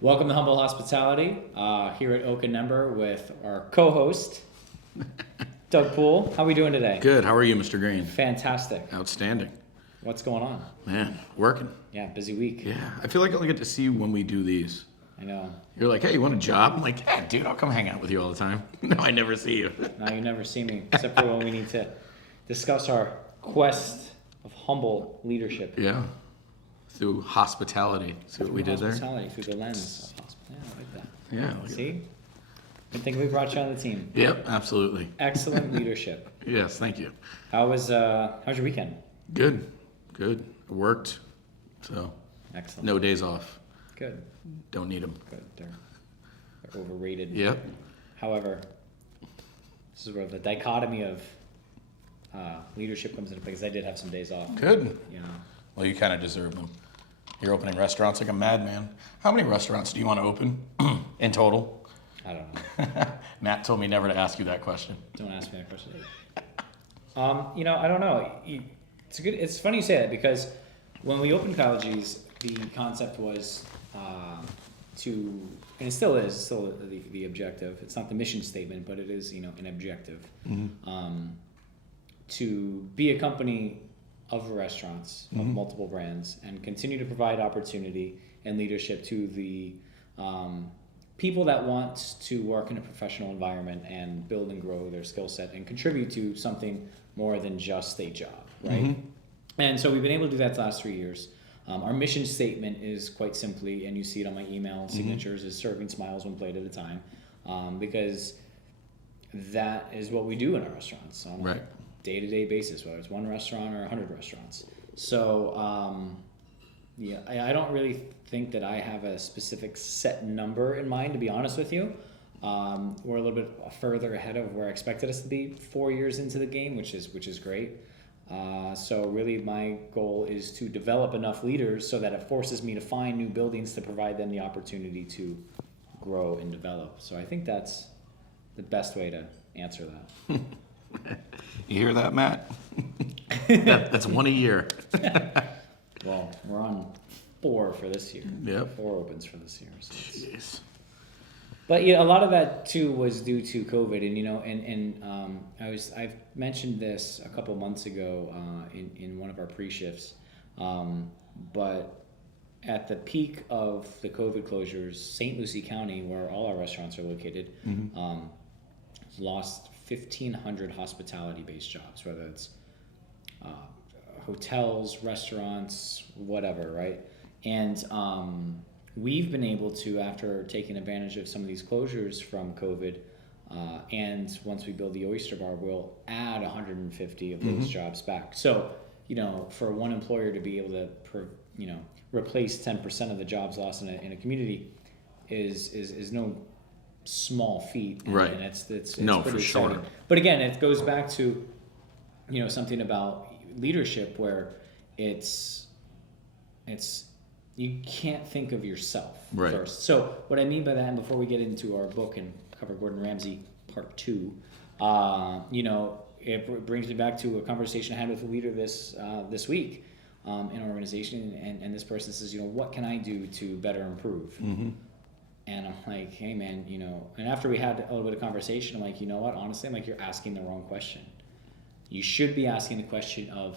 Welcome to Humble Hospitality, here at Oak and Number with our co-host, Doug Poole. How are we doing today? Good. How are you, Mr. Green? Fantastic. Outstanding. What's going on? Man, working. Yeah, busy week. Yeah, I feel like I only get to see you when we do these. I know. You're like, hey, you want a job? I'm like, yeah, dude, I'll come hang out with you all the time. No, I never see you. No, you never see me, except for when we need to discuss our quest of humble leadership. Yeah, through hospitality. See what we did there? Hospitality, through the lens of hospitality. Yeah, I like that. Yeah. Like See? Good thing we brought you on the team. Yep, absolutely. Excellent leadership. Yes, thank you. How's your weekend? Good. Good. I worked, so Excellent. no days off. Good. Don't need them. Good. They're overrated. Yep. However, this is where the dichotomy of leadership comes into play, because I did have some days off. Good. You know, Well, you kind of deserve them. You're opening restaurants like a madman. How many restaurants do you want to open in total? I don't know. Matt told me never to ask you that question. Don't ask me that question. I don't know. It's funny you say that, because when we opened Colleges, the concept was to, and it still is, still the objective. It's not the mission statement, but it is, an objective. To be a company of restaurants, of multiple brands, and continue to provide opportunity and leadership to the people that want to work in a professional environment and build and grow their skill set and contribute to something more than just a job, right? And so we've been able to do that the last 3 years. Our mission statement is quite simply, and you see it on my email signatures, is serving smiles one plate at a time, because that is what we do in our restaurants on a day-to-day basis, whether it's one restaurant or 100 restaurants. So, I don't really think that I have a specific set number in mind, to be honest with you. We're a little bit further ahead of where I expected us to be 4 years into the game, which is great. So really my goal is to develop enough leaders so that it forces me to find new buildings to provide them the opportunity to grow and develop. So I think that's the best way to answer that. You hear that, Matt? That's one a year. Well, we're on 4 for this year. Yep. 4 opens for this year. So Jeez. But a lot of that too was due to COVID, and I've mentioned this a couple months ago in one of our pre-shifts, but at the peak of the COVID closures, St. Lucie County, where all our restaurants are located, lost 1,500 hospitality-based jobs, whether it's hotels, restaurants, whatever, right? And we've been able to, after taking advantage of some of these closures from COVID, and once we build the Oyster Bar, we'll add 150 of those jobs back. So, for one employer to be able to, replace 10% of the jobs lost in a community is no small feat. Right. And it's No, pretty for sure. exciting. But again, it goes back to, something about leadership where it's you can't think of yourself first. So what I mean by that, and before we get into our book and cover Gordon Ramsay Part 2, it brings me back to a conversation I had with a leader this week in our organization, and this person says, what can I do to better improve? And I'm like, hey man, and after we had a little bit of conversation, I'm like, you know what, honestly, I'm like, you're asking the wrong question. You should be asking the question of,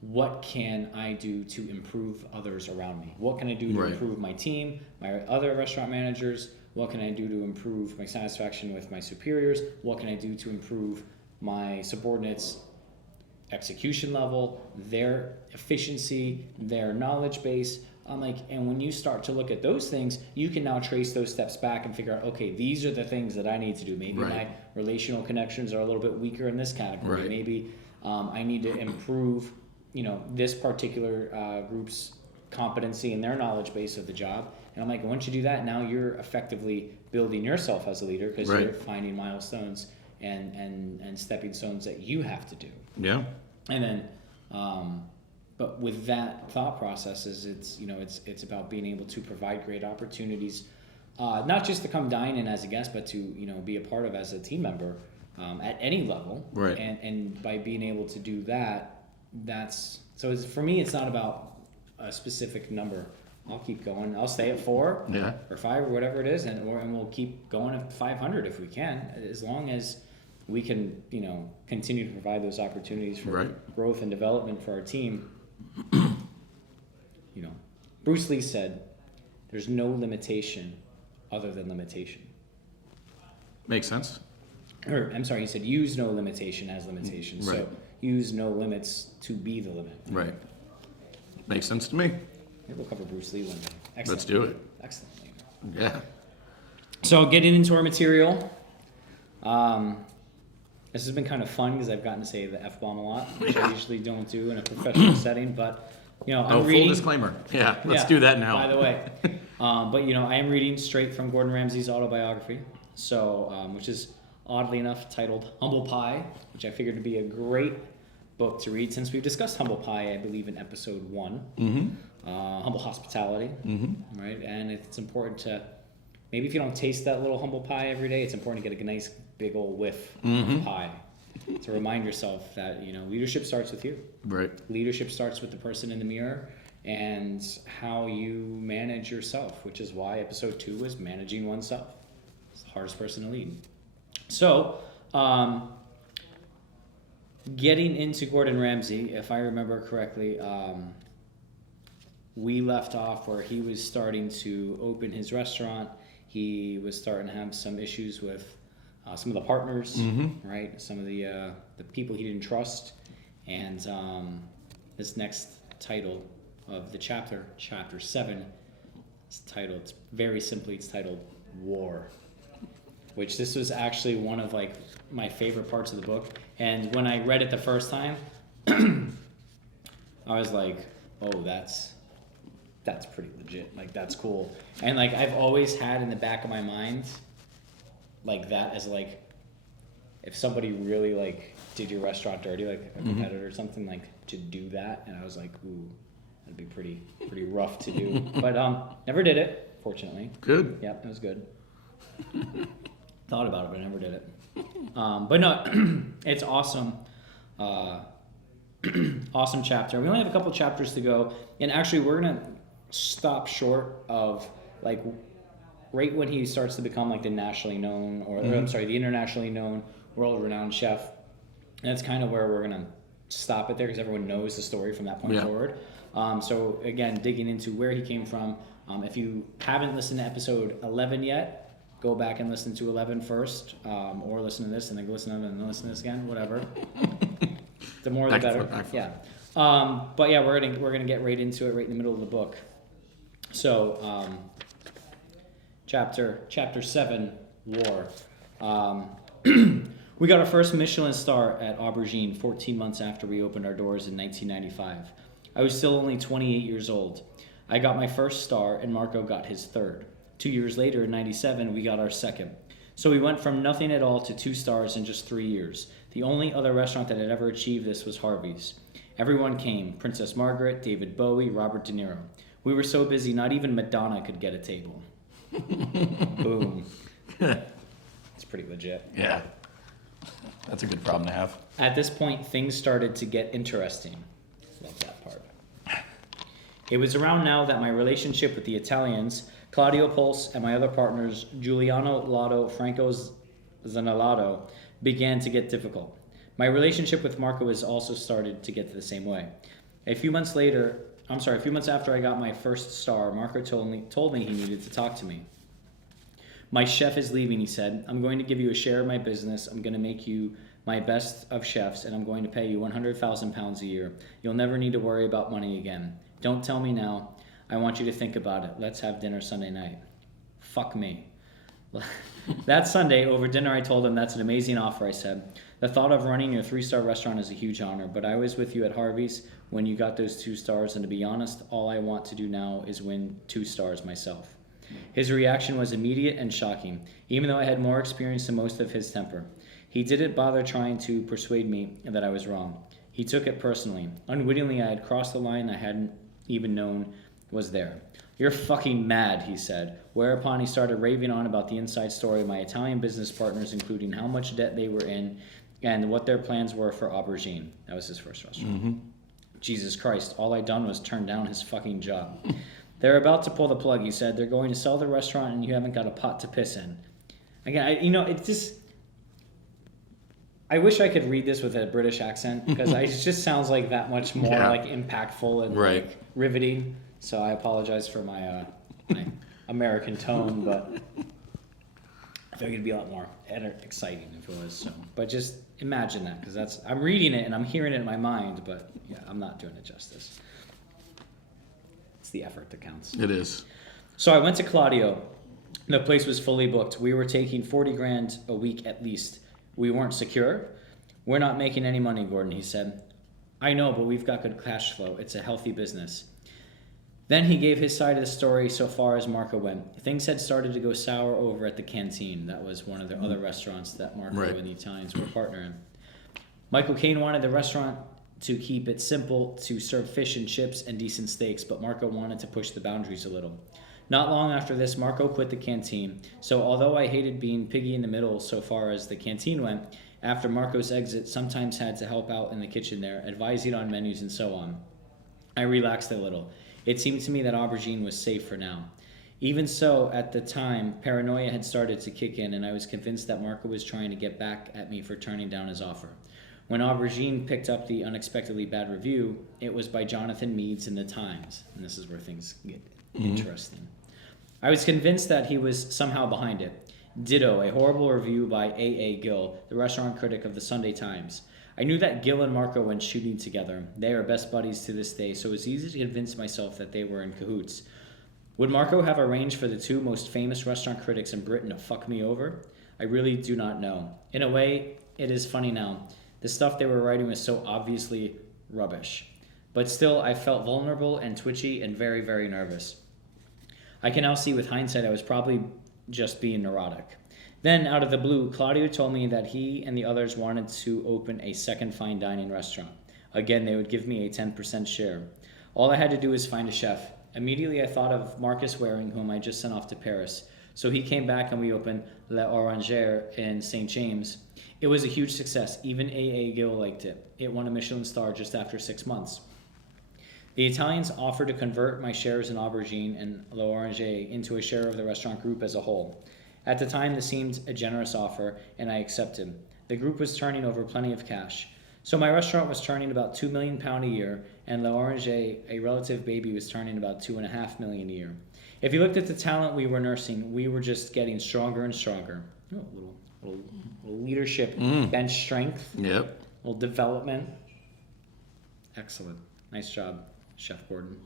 what can I do to improve others around me? What can I do to improve my team, my other restaurant managers? What can I do to improve my satisfaction with my superiors? What can I do to improve my subordinates' execution level, their efficiency, their knowledge base? I'm like, and when you start to look at those things, you can now trace those steps back and figure out, okay, these are the things that I need to do. Maybe my relational connections are a little bit weaker in this category. Maybe I need to improve this particular group's competency and their knowledge base of the job. And I'm like, once you do that, now you're effectively building yourself as a leader, because you're finding milestones and stepping stones that you have to do. Yeah. And then, but with that thought process, it's about being able to provide great opportunities, not just to come dine in as a guest, but to be a part of as a team member at any level. And by being able to do that, for me, it's not about a specific number I'll keep going. I'll stay at 4 or 5 or whatever it is, and we'll keep going at 500 if we can, as long as we can, continue to provide those opportunities for growth and development for our team. Bruce Lee said, "There's no limitation other than limitation." Makes sense. Or, I'm sorry, he said, "Use no limitation as limitation." Right. So use no limits to be the limit. Right. Makes sense to me. Maybe we'll cover Bruce Lee one day. Excellent. Let's do it. Excellent. Yeah. So getting into our material, this has been kind of fun because I've gotten to say the F-bomb a lot, which I usually don't do in a professional setting, but I'm reading. Full disclaimer. Yeah, let's do that now. By the way. But I am reading straight from Gordon Ramsay's Autobiography, so which is oddly enough titled Humble Pie, which I figured to be a great book to read since we've discussed humble pie, I believe, in episode 1. Humble hospitality, right? And it's important to, maybe if you don't taste that little humble pie every day, it's important to get a nice big old whiff of pie to remind yourself that, leadership starts with you. Right. Leadership starts with the person in the mirror and how you manage yourself, which is why episode 2 is managing oneself. It's the hardest person to lead. So, getting into Gordon Ramsay, if I remember correctly, we left off where he was starting to open his restaurant. He was starting to have some issues with some of the partners, right? Some of the people he didn't trust. And this next title of the chapter 7, is titled, very simply, it's titled War. Which this was actually one of my favorite parts of the book. And when I read it the first time, I was like, oh, that's pretty legit. That's cool. And I've always had in the back of my mind that as if somebody really did your restaurant dirty, a competitor or something, to do that. And I was like, ooh, that'd be pretty rough to do. But never did it, fortunately. Good. Yep, it was good. Thought about it, but I never did it. But no, it's awesome. Awesome chapter. We only have a couple chapters to go, and actually we're gonna stop short of right when he starts to become the nationally known, or I'm sorry, the internationally known, world-renowned chef. And that's kind of where we're gonna stop it there, because everyone knows the story from that point forward. So again, digging into where he came from. If you haven't listened to episode 11 yet, go back and listen to 11 first, or listen to this and then go listen to it and then listen to this again, whatever. The more the better. Yeah. But yeah, we're gonna get right into it, right in the middle of the book. So, chapter 7, War. We got our first Michelin star at Aubergine 14 months after we opened our doors in 1995. I was still only 28 years old. I got my first star and Marco got his third. 2 years later, in 97, we got our second. So we went from nothing at all to 2 stars in just 3 years. The only other restaurant that had ever achieved this was Harvey's. Everyone came: Princess Margaret, David Bowie, Robert De Niro. We were so busy, not even Madonna could get a table. Boom. It's pretty legit. Yeah. That's a good problem to have. At this point, things started to get interesting. Love that part. It was around now that my relationship with the Italians, Claudio Pulse, and my other partners, Giuliano Lotto, Franco Zanalato, began to get difficult. My relationship with Marco has also started to get the same way. A few months after I got my first star, Marco told me he needed to talk to me. My chef is leaving, he said. I'm going to give you a share of my business. I'm going to make you my best of chefs, and I'm going to pay you 100,000 pounds a year. You'll never need to worry about money again. Don't tell me now. I want you to think about it. Let's have dinner Sunday night. Fuck me. That Sunday, over dinner, I told him, that's an amazing offer, I said. The thought of running your 3-star restaurant is a huge honor, but I was with you at Harvey's when you got those 2 stars, and to be honest, all I want to do now is win 2 stars myself. His reaction was immediate and shocking, even though I had more experience than most of his temper. He didn't bother trying to persuade me that I was wrong. He took it personally. Unwittingly, I had crossed the line I hadn't even known was there. You're fucking mad, he said, whereupon he started raving on about the inside story of my Italian business partners, including how much debt they were in and what their plans were for Aubergine. That was his first restaurant. Jesus Christ, all I'd done was turn down his fucking job. They're about to pull the plug, you said. They're going to sell the restaurant and you haven't got a pot to piss in. Again, it's just... I wish I could read this with a British accent because it just sounds like that much more like impactful and like riveting. So I apologize for my American tone, but I think it'd be a lot more exciting if it was. So, but just imagine that because I'm reading it and I'm hearing it in my mind, but yeah, I'm not doing it justice. It's the effort that counts. It is. So I went to Claudio. The place was fully booked. We were taking 40 grand a week at least. We weren't secure. We're not making any money, Gordon, he said. I know, but we've got good cash flow. It's a healthy business. Then he gave his side of the story so far as Marco went. Things had started to go sour over at the Canteen. That was one of the other restaurants that Marco and the Italians were partnering. Michael Caine wanted the restaurant to keep it simple, to serve fish and chips and decent steaks, but Marco wanted to push the boundaries a little. Not long after this, Marco quit the Canteen. So although I hated being piggy in the middle so far as the Canteen went, after Marco's exit, sometimes had to help out in the kitchen there, advising on menus and so on. I relaxed a little. It seemed to me that aubergine was safe for now. Even so, at the time, paranoia had started to kick in, and I was convinced that Marco was trying to get back at me for turning down his offer. When aubergine picked up the unexpectedly bad review, it was by Jonathan Meades in the Times, and this is where things get interesting. I was convinced that he was somehow behind it. Ditto, a horrible review by A.A. Gill, the restaurant critic of the Sunday Times. I knew that Gill and Marco went shooting together. They are best buddies to this day, so it was easy to convince myself that they were in cahoots. Would Marco have arranged for the two most famous restaurant critics in Britain to fuck me over? I really do not know. In a way, it is funny now. The stuff they were writing was so obviously rubbish. But still, I felt vulnerable and twitchy and very, very nervous. I can now see with hindsight I was probably just being neurotic. Then, out of the blue, Claudio told me that he and the others wanted to open a second fine dining restaurant. Again, they would give me a 10% share. All I had to do was find a chef. Immediately, I thought of Marcus Waring, whom I just sent off to Paris. So he came back and we opened La Orangère in St. James. It was a huge success. Even A.A. Gill liked it. It won a Michelin star just after 6 months. The Italians offered to convert my shares in Aubergine and L'Orange into a share of the restaurant group as a whole. At the time, this seemed a generous offer, and I accepted. The group was turning over plenty of cash. So my restaurant was turning about £2 million a year, and L'Orange, a relative baby, was turning about $2.5 million a year. If you looked at the talent we were nursing, we were just getting stronger and stronger. Oh, little leadership, bench strength, little development. Excellent. Nice job, Chef Gordon.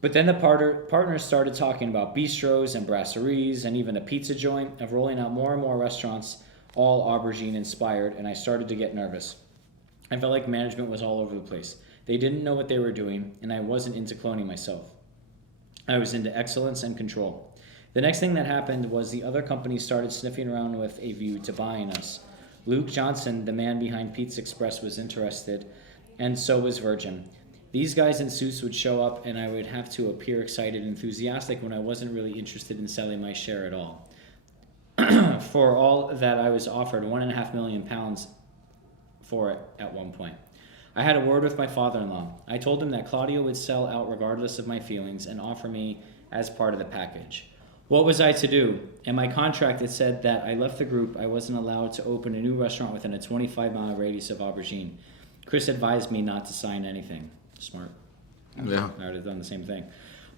But then the partners started talking about bistros and brasseries and even a pizza joint, of rolling out more and more restaurants, all aubergine inspired, and I started to get nervous. I felt like management was all over the place. They didn't know what they were doing, and I wasn't into cloning myself. I was into excellence and control. The next thing that happened was the other companies started sniffing around with a view to buying us. Luke Johnson, the man behind Pizza Express, was interested, and so was Virgin. These guys in suits would show up, and I would have to appear excited and enthusiastic when I wasn't really interested in selling my share at all. For all that, I was offered £1.5 million for it at one point. I had a word with my father-in-law. I told him that Claudio would sell out regardless of my feelings and offer me as part of the package. What was I to do? In my contract, it said that I left the group. I wasn't allowed to open a new restaurant within a 25-mile radius of Aubergine. Chris advised me not to sign anything. Smart. Yeah. I would have done the same thing.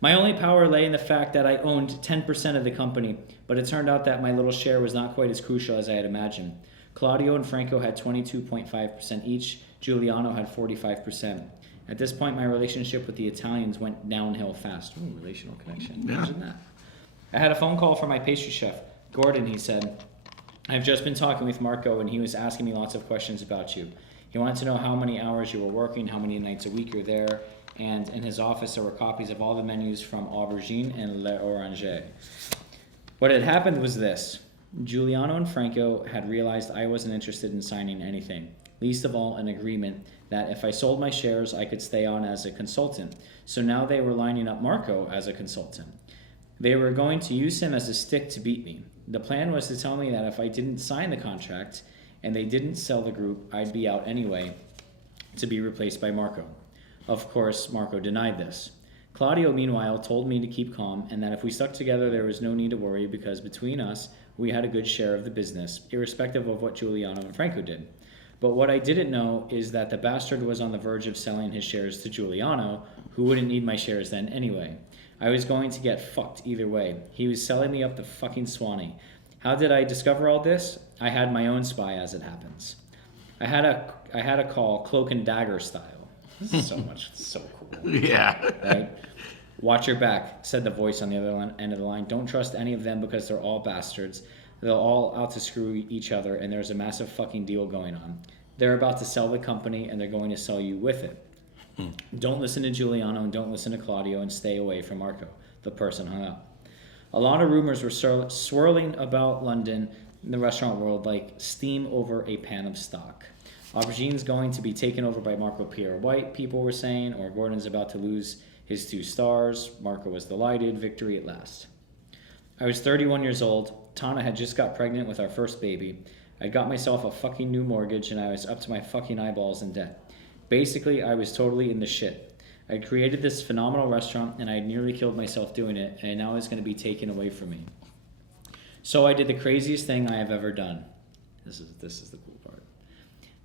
My only power lay in the fact that I owned 10% of the company, but it turned out that my little share was not quite as crucial as I had imagined. Claudio and Franco had 22.5% each. Giuliano had 45%. At this point, my relationship with the Italians went downhill fast. Ooh, relational connection. Imagine that. I had a phone call from my pastry chef. Gordon, he said, I've just been talking with Marco, and he was asking me lots of questions about you. He wanted to know how many hours you were working, how many nights a week you're there, and in his office there were copies of all the menus from Aubergine and L'Orange. What had happened was this. Giuliano and Franco had realized I wasn't interested in signing anything, least of all an agreement that if I sold my shares I could stay on as a consultant. So now they were lining up Marco as a consultant. They were going to use him as a stick to beat me. The plan was to tell me that if I didn't sign the contract and they didn't sell the group, I'd be out anyway to be replaced by Marco. Of course, Marco denied this. Claudio, meanwhile, told me to keep calm and that if we stuck together, there was no need to worry because between us, we had a good share of the business, irrespective of what Giuliano and Franco did. But what I didn't know is that the bastard was on the verge of selling his shares to Giuliano, who wouldn't need my shares then anyway. I was going to get fucked either way. He was selling me up the fucking Swanee. How did I discover all this? I had my own spy, as it happens. I had a call, cloak and dagger style. This is so cool. Yeah. Right? Watch your back, said the voice on the other end of the line. Don't trust any of them because they're all bastards. They're all out to screw each other, and there's a massive fucking deal going on. They're about to sell the company, and they're going to sell you with it. Don't listen to Giuliano and don't listen to Claudio and stay away from Marco. The person hung up. A lot of rumors were swirling about London in the restaurant world like steam over a pan of stock. Aubergine's going to be taken over by Marco Pierre White, people were saying, or Gordon's about to lose his 2 stars. Marco was delighted. Victory at last. I was 31 years old. Tana had just got pregnant with our first baby. I got myself a fucking new mortgage and I was up to my fucking eyeballs in debt. Basically, I was totally in the shit. I created this phenomenal restaurant and I had nearly killed myself doing it, and now it's going to be taken away from me. So I did the craziest thing I have ever done. This is the cool part.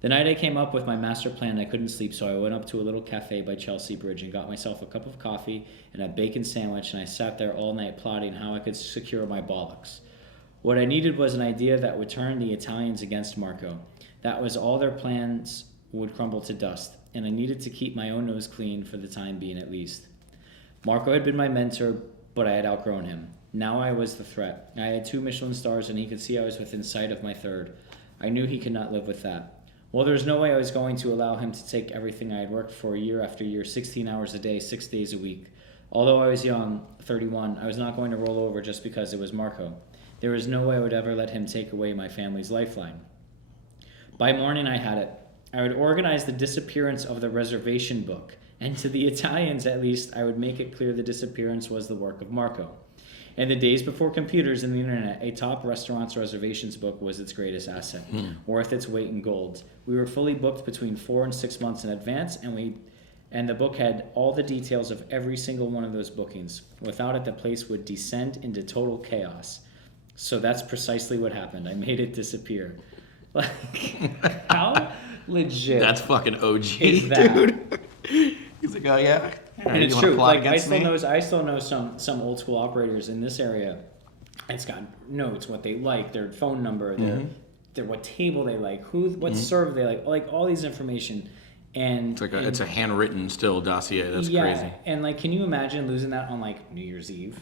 The night I came up with my master plan, I couldn't sleep, so I went up to a little cafe by Chelsea Bridge and got myself a cup of coffee and a bacon sandwich, and I sat there all night plotting how I could secure my bollocks. What I needed was an idea that would turn the Italians against Marco. That was all their plans would crumble to dust, and I needed to keep my own nose clean for the time being at least. Marco had been my mentor, but I had outgrown him. Now I was the threat. I had 2 Michelin stars, and he could see I was within sight of my 3rd. I knew he could not live with that. Well, there was no way I was going to allow him to take everything I had worked for year after year, 16 hours a day, 6 days a week. Although I was young, 31, I was not going to roll over just because it was Marco. There was no way I would ever let him take away my family's lifeline. By morning, I had it. I would organize the disappearance of the reservation book, and to the Italians at least, I would make it clear the disappearance was the work of Marco. In the days before computers and the internet, a top restaurant's reservations book was its greatest asset, worth its weight in gold. We were fully booked between 4 and 6 months in advance, and the book had all the details of every single one of those bookings. Without it, the place would descend into total chaos. So that's precisely what happened. I made it disappear. Like, how legit? That's fucking OG, is that? dude. He's like, oh yeah. And it's true. Like I still know some old school operators in this area. It's got notes, what they like, their phone number, their what table they like, what serve they like all these information. And it's a handwritten still dossier. That's crazy. And like, can you imagine losing that on like New Year's Eve?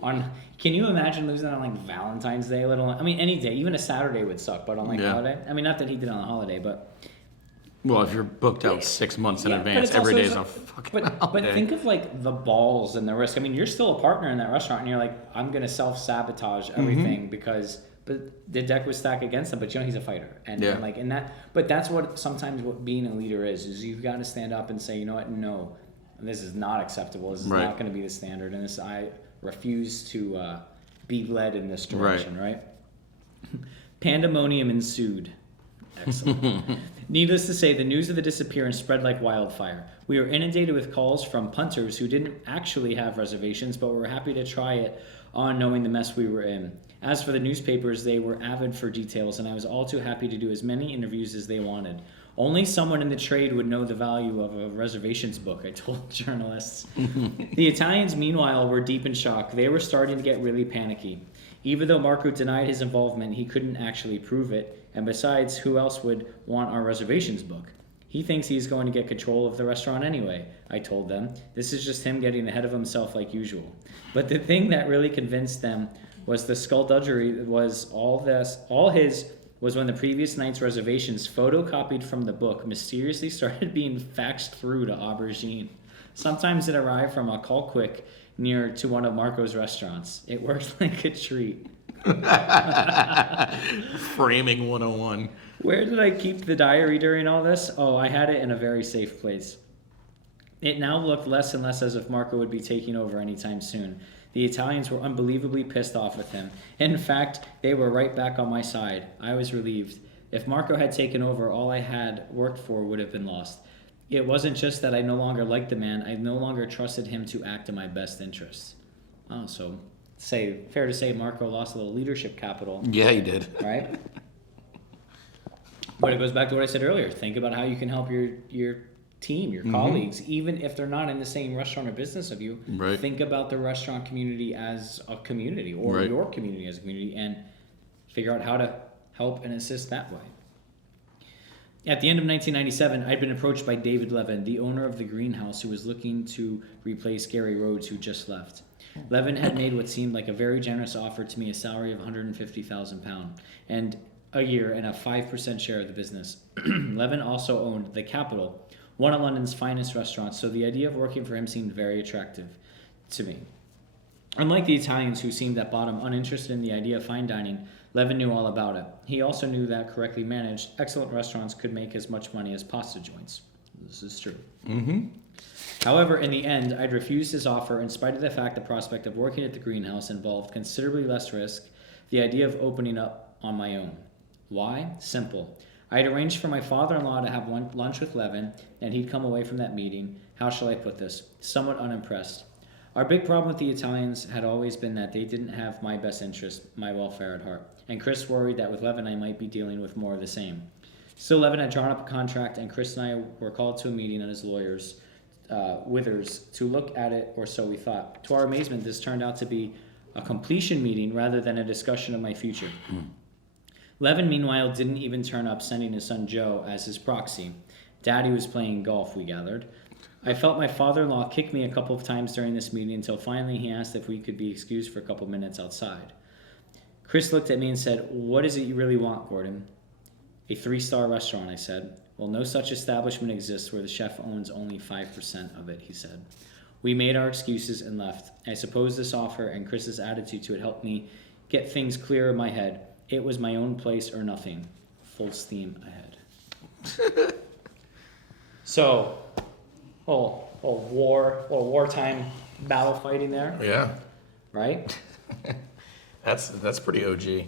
Can you imagine losing that on like Valentine's Day? Any day, even a Saturday would suck, but on like holiday. I mean, not that he did on a holiday, but. Well, if you're booked out 6 months in advance, every day is a fucking holiday. But think of like the balls and the risk. I mean, you're still a partner in that restaurant, and you're like, I'm gonna self-sabotage everything but the deck was stacked against him. But he's a fighter, and that. But that's what sometimes what being a leader is you've got to stand up and say, you know what, no, this is not acceptable. This is not going to be the standard, and I refuse to be led in this direction. Right? Pandemonium ensued. Excellent. Needless to say, the news of the disappearance spread like wildfire. We were inundated with calls from punters who didn't actually have reservations, but were happy to try it on knowing the mess we were in. As for the newspapers, they were avid for details, and I was all too happy to do as many interviews as they wanted. Only someone in the trade would know the value of a reservations book, I told journalists. The Italians, meanwhile, were deep in shock. They were starting to get really panicky. Even though Marco denied his involvement, he couldn't actually prove it. And besides, who else would want our reservations book? He thinks he's going to get control of the restaurant anyway, I told them. This is just him getting ahead of himself like usual. But the thing that really convinced them was the skullduggery was was when the previous night's reservations, photocopied from the book, mysteriously started being faxed through to Aubergine. Sometimes it arrived from a call quick near to one of Marco's restaurants. It worked like a treat. Framing 101. Where did I keep the diary during all this? Oh, I had it in a very safe place. It now looked less and less as if Marco would be taking over anytime soon. The Italians were unbelievably pissed off with him. In fact, they were right back on my side. I was relieved. If Marco had taken over, all I had worked for would have been lost. It wasn't just that I no longer liked the man, I no longer trusted him to act in my best interests. Oh, so fair to say Marco lost a little leadership capital, Yeah, he did. right? But it goes back to what I said earlier. Think about how you can help your team, your colleagues, even if they're not in the same restaurant or business of you. Right. Think about the restaurant community as a community, or Right. your community as a community, and figure out how to help and assist that way. At the end of 1997, I'd been approached by David Levin, the owner of the greenhouse, who was looking to replace Gary Rhodes, who just left. Levin had made what seemed like a very generous offer to me, a salary of £150,000 and a year and a 5% share of the business. Levin also owned The Capital, one of London's finest restaurants, so the idea of working for him seemed very attractive to me. Unlike the Italians, who seemed at bottom uninterested in the idea of fine dining, Levin knew all about it. He also knew that correctly managed, excellent restaurants could make as much money as pasta joints. This is true. Mm-hmm. However, in the end, I'd refused his offer in spite of the fact the prospect of working at the greenhouse involved considerably less risk, the idea of opening up on my own. Why? Simple. I had arranged for my father-in-law to have lunch with Levin, and he'd come away from that meeting, how shall I put this, somewhat unimpressed. Our big problem with the Italians had always been that they didn't have my best interest, my welfare at heart, and Chris worried that with Levin I might be dealing with more of the same. Still, Levin had drawn up a contract, and Chris and I were called to a meeting on his lawyer's Withers to look at it, or so we thought. To our amazement, this turned out to be a completion meeting rather than a discussion of my future. Levin, meanwhile, didn't even turn up, sending his son Joe as his proxy. Daddy was playing golf, we gathered. I felt my father-in-law kick me a couple of times during this meeting until finally he asked if we could be excused for a couple minutes outside. Chris looked at me and said, "What is it you really want, Gordon?" "A 3-star restaurant," I said. "Well, no such establishment exists where the chef owns only 5% of it," he said. We made our excuses and left. I suppose this offer and Chris's attitude to it helped me get things clear in my head. It was my own place or nothing. Full steam ahead. So, wartime battle fighting there, Yeah. right? That's pretty OG.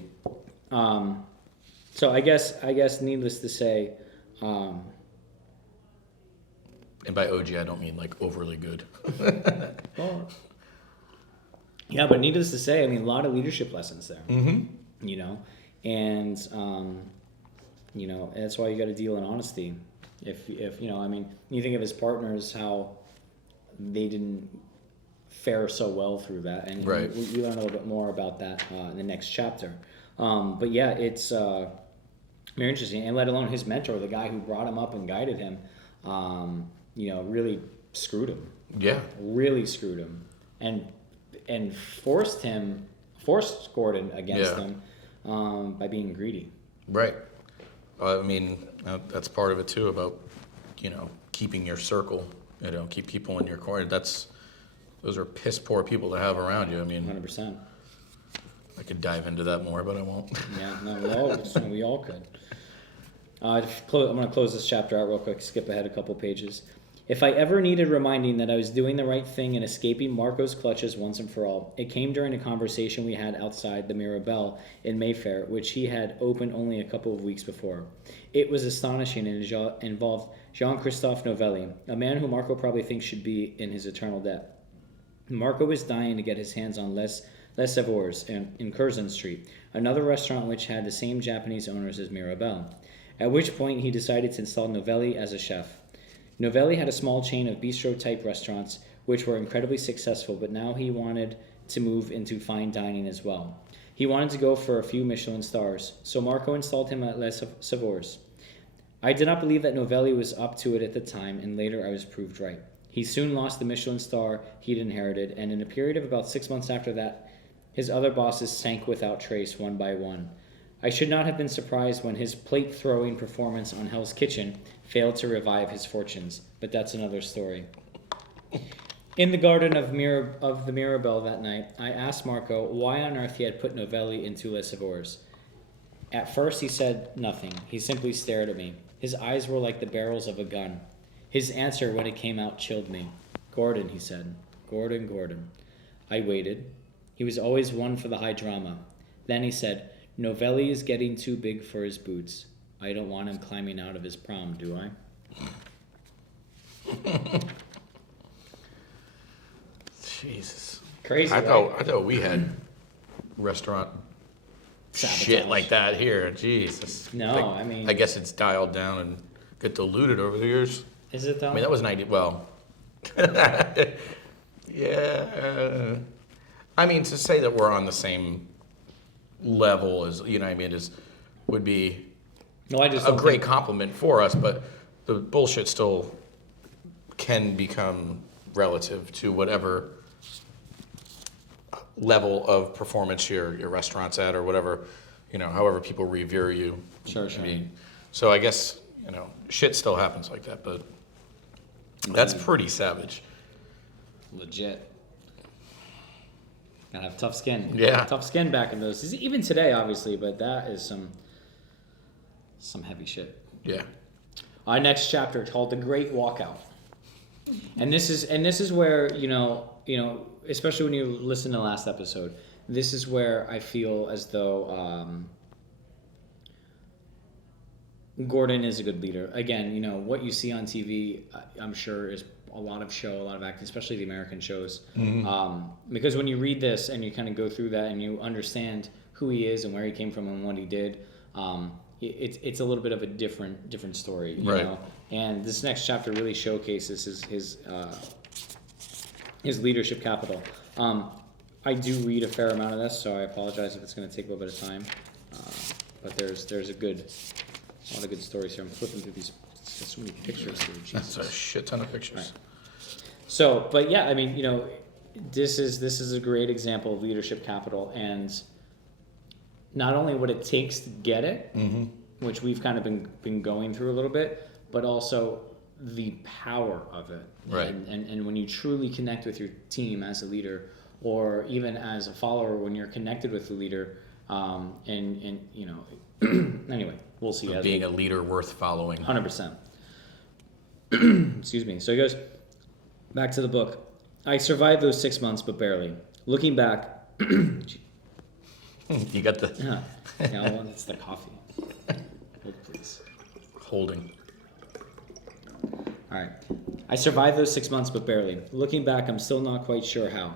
So I guess needless to say, And by OG, I don't mean like overly good. well, yeah, but needless to say, I mean, a lot of leadership lessons there, Mm-hmm. you know, and, that's why you got to deal in honesty. If, I mean, you think of his partners, how they didn't fare so well through that. And Right. we learn a little bit more about that in the next chapter. But yeah, it's very interesting. And let alone his mentor, the guy who brought him up and guided him, really screwed him. Yeah. Really screwed him. And forced Gordon against Yeah. him by being greedy. Right. I mean, that's part of it too about, keeping your circle, keep people in your corner. Those are piss poor people to have around you. I mean, 100%. I could dive into that more, but I won't. Yeah, no, we all could. I'm going to close this chapter out real quick, skip ahead a couple pages. If I ever needed reminding that I was doing the right thing and escaping Marco's clutches once and for all, it came during a conversation we had outside the Mirabelle in Mayfair, which he had opened only a couple of weeks before. It was astonishing and involved Jean-Christophe Novelli, a man who Marco probably thinks should be in his eternal debt. Marco was dying to get his hands on Les Savours in Curzon Street, another restaurant which had the same Japanese owners as Mirabelle, at which point he decided to install Novelli as a chef. Novelli had a small chain of bistro-type restaurants which were incredibly successful, but now he wanted to move into fine dining as well. He wanted to go for a few Michelin stars, so Marco installed him at Les Savours. I did not believe that Novelli was up to it at the time, and later I was proved right. He soon lost the Michelin star he'd inherited, and in a period of about 6 months after that, his other bosses sank without trace one by one. I should not have been surprised when his plate-throwing performance on Hell's Kitchen failed to revive his fortunes, but that's another story. In the garden of the Mirabelle that night, I asked Marco why on earth he had put Novelli into Les Savours. At first he said nothing. He simply stared at me. His eyes were like the barrels of a gun. His answer when it came out chilled me. "Gordon," he said. Gordon. I waited. He was always one for the high drama. Then he said, "Novelli is getting too big for his boots. I don't want him climbing out of his prom, do I?" Jesus. Crazy, I right? thought we had restaurant Sabotage. shit like that here. Jesus. No, I mean- I guess it's dialed down and get diluted over the years. Is it though? I mean, that was 90. Well, yeah. I mean, to say that we're on the same level as, you know what I mean, would be No, I just a don't great think- compliment for us, but the bullshit still can become relative to whatever level of performance your restaurant's at or whatever, you know, however people revere you. Sure. I mean, so I guess, you know, shit still happens like that, but that's pretty savage. Legit. Gotta have tough skin. Yeah. Tough skin back in those. Even today, obviously, but that is some heavy shit. Yeah. Our next chapter called The Great Walkout. And this is where, you know, especially when you listen to the last episode, this is where I feel as though Gordon is a good leader. Again, you know, what you see on TV, I'm sure is a lot of acting, especially the American shows. Because when you read this and you kind of go through that and you understand who he is and where he came from and what he did, it's a little bit of a different story, you Right. know. And this next chapter really showcases his leadership capital. I do read a fair amount of this, so I apologize if it's going to take a little bit of time. But there's a lot of good stories here. I'm flipping through these. There's so many pictures here. Jesus. That's a shit ton of pictures. Right. So, but yeah, I mean, you know, this is a great example of leadership capital, and not only what it takes to get it, which we've kind of been going through a little bit, but also the power of it. Right. And when you truly connect with your team as a leader, or even as a follower, when you're connected with the leader, and you know, anyway, we'll see. So being a leader worth following. 100%. Excuse me. So he goes back to the book. I survived those 6 months, but barely. Looking back, You got the yeah, well, it's the coffee. Hold, please. holding. All right. I survived those 6 months, but barely. Looking back, I'm still not quite sure how.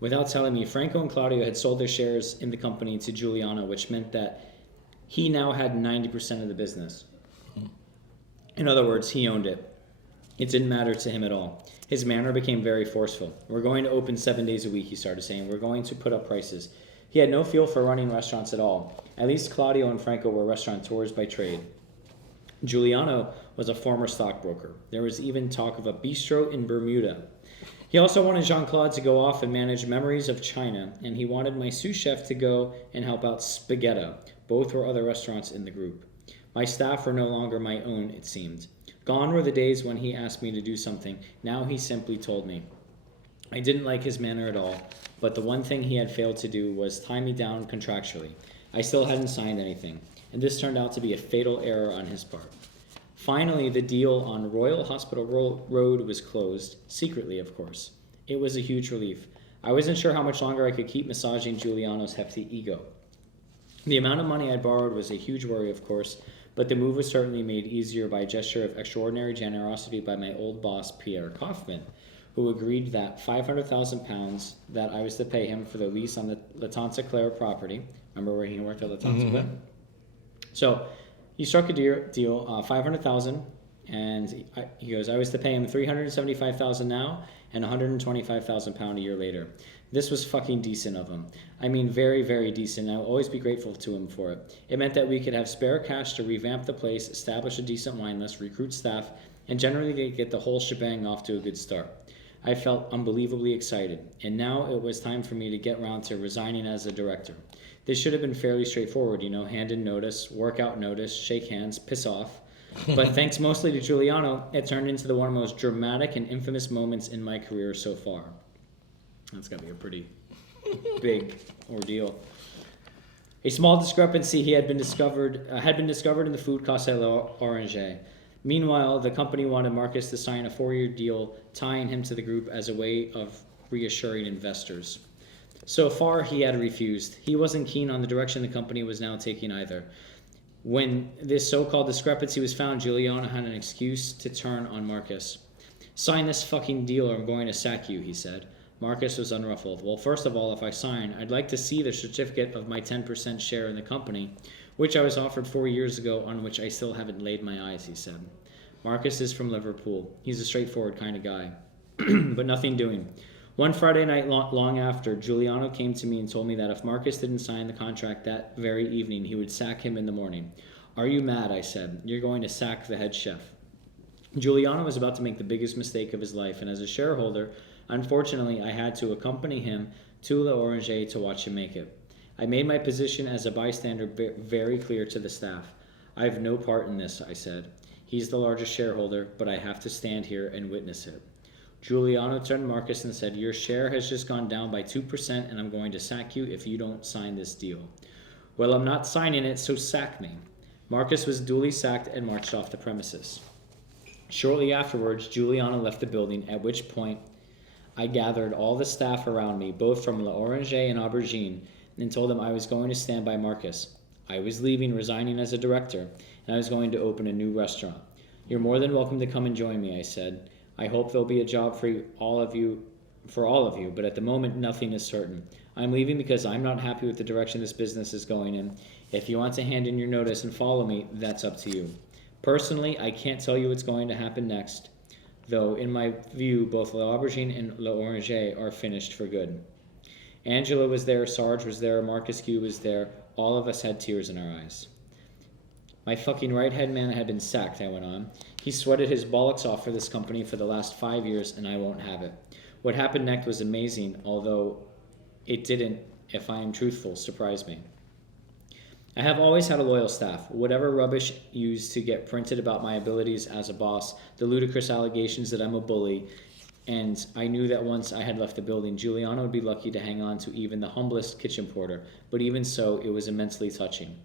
Without telling me, Franco and Claudio had sold their shares in the company to Giuliano, which meant that he now had 90% of the business. In other words, he owned it. It didn't matter to him at all. His manner became very forceful. We're going to open 7 days a week, he started saying. We're going to put up prices. He had no feel for running restaurants at all. At least Claudio and Franco were restaurateurs by trade. Giuliano was a former stockbroker. There was even talk of a bistro in Bermuda. He also wanted Jean-Claude to go off and manage Memories of China, and he wanted my sous chef to go and help out Spaghetto. Both were other restaurants in the group. My staff were no longer my own, it seemed. Gone were the days when he asked me to do something. Now he simply told me. I didn't like his manner at all, but the one thing he had failed to do was tie me down contractually. I still hadn't signed anything, and this turned out to be a fatal error on his part. Finally, the deal on Royal Hospital Road was closed, secretly, of course. It was a huge relief. I wasn't sure how much longer I could keep massaging Giuliano's hefty ego. The amount of money I'd borrowed was a huge worry, of course, but the move was certainly made easier by a gesture of extraordinary generosity by my old boss, Pierre Kaufman, who agreed that £500,000 that I was to pay him for the lease on the La Tante Claire property. Remember where he worked at La Tante Claire? So he struck a deal, $500,000, and he goes, I was to pay him $375,000 now and £125,000 a year later. This was fucking decent of him. I mean, very, very decent. I'll always be grateful to him for it. It meant that we could have spare cash to revamp the place, establish a decent wine list, recruit staff, and generally get the whole shebang off to a good start. I felt unbelievably excited, and now it was time for me to get around to resigning as a director. This should have been fairly straightforward, you know, hand in notice, work out notice, shake hands, piss off. But thanks mostly to Giuliano, it turned into one of the most dramatic and infamous moments in my career so far. That's got to be a pretty big ordeal. A small discrepancy had been discovered in the food costs at l'Orange. Meanwhile, the company wanted Marcus to sign a 4-year deal tying him to the group as a way of reassuring investors. So far, he had refused. He wasn't keen on the direction the company was now taking either. When this so-called discrepancy was found, Giuliano had an excuse to turn on Marcus. Sign this fucking deal or I'm going to sack you, he said. Marcus was unruffled. Well, first of all, if I sign, I'd like to see the certificate of my 10% share in the company, which I was offered 4 years ago, on which I still haven't laid my eyes, he said. Marcus is from Liverpool. He's a straightforward kind of guy. But nothing doing. One Friday night long after, Giuliano came to me and told me that if Marcus didn't sign the contract that very evening, he would sack him in the morning. Are you mad? I said. You're going to sack the head chef. Giuliano was about to make the biggest mistake of his life, and as a shareholder, unfortunately, I had to accompany him to L'Orange to watch him make it. I made my position as a bystander very clear to the staff. I have no part in this, I said. He's the largest shareholder, but I have to stand here and witness it. Giuliano turned to Marcus and said, your share has just gone down by 2%, and I'm going to sack you if you don't sign this deal. Well, I'm not signing it, so sack me. Marcus was duly sacked and marched off the premises. Shortly afterwards, Giuliano left the building, at which point I gathered all the staff around me, both from L'Orange and Aubergine, and told them I was going to stand by Marcus. I was leaving, resigning as a director, and I was going to open a new restaurant. You're more than welcome to come and join me, I said. I hope there'll be a job for all of you, but at the moment, nothing is certain. I'm leaving because I'm not happy with the direction this business is going in. If you want to hand in your notice and follow me, that's up to you. Personally, I can't tell you what's going to happen next, though in my view, both L'Aubergine and L'Orange are finished for good. Angela was there, Sarge was there, Marcus Q was there. All of us had tears in our eyes. My fucking right-hand man had been sacked, I went on. He sweated his bollocks off for this company for the last 5 years, and I won't have it. What happened next was amazing, although it didn't, if I am truthful, surprise me. I have always had a loyal staff. Whatever rubbish used to get printed about my abilities as a boss, the ludicrous allegations that I'm a bully, and I knew that once I had left the building, Giuliano would be lucky to hang on to even the humblest kitchen porter, but even so, it was immensely touching.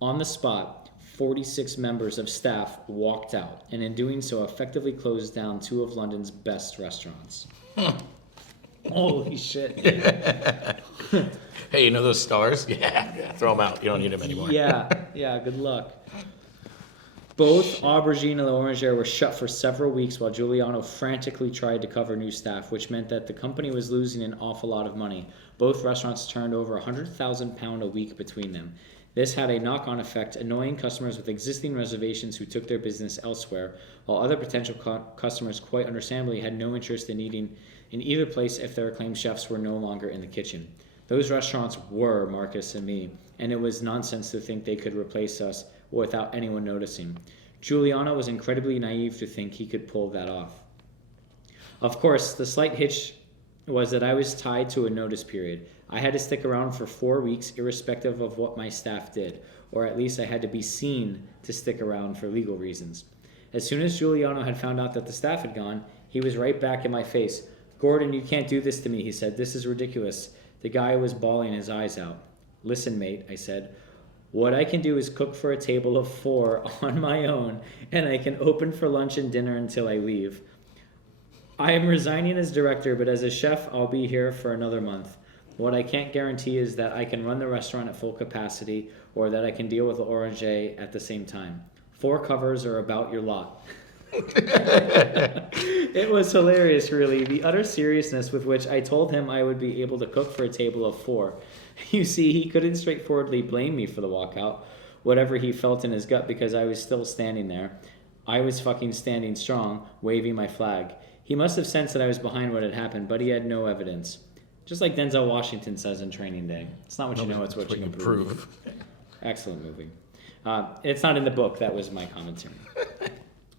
On the spot, 46 members of staff walked out, and in doing so, effectively closed down 2 of London's best restaurants. Holy shit. Hey, you know those stars? Yeah, throw them out. You don't need them anymore. Yeah, good luck. Both Aubergine and L'Orange were shut for several weeks while Giuliano frantically tried to cover new staff, which meant that the company was losing an awful lot of money. Both restaurants turned over £100,000 a week between them. This had a knock-on effect, annoying customers with existing reservations who took their business elsewhere, while other potential customers, quite understandably, had no interest in eating in either place if their acclaimed chefs were no longer in the kitchen. Those restaurants were Marcus and me, and it was nonsense to think they could replace us without anyone noticing. Giuliano was incredibly naive to think he could pull that off. Of course, the slight hitch was that I was tied to a notice period. I had to stick around for 4 weeks irrespective of what my staff did, or at least I had to be seen to stick around for legal reasons. As soon as Giuliano had found out that the staff had gone, he was right back in my face. Gordon, you can't do this to me, he said. This is ridiculous. The guy was bawling his eyes out. Listen, mate, I said. What I can do is cook for a table of 4 on my own, and I can open for lunch and dinner until I leave. I am resigning as director, but as a chef, I'll be here for another month. What I can't guarantee is that I can run the restaurant at full capacity or that I can deal with L'Orange at the same time. 4 covers are about your lot. It was hilarious, really, the utter seriousness with which I told him I would be able to cook for a table of 4. You see, he couldn't straightforwardly blame me for the walkout, whatever he felt in his gut, because I was still standing there. I was fucking standing strong, waving my flag. He must have sensed that I was behind what had happened, but he had no evidence. Just like Denzel Washington says in Training Day. It's not what you know, it's what you can prove. Excellent movie. It's not in the book. That was my commentary.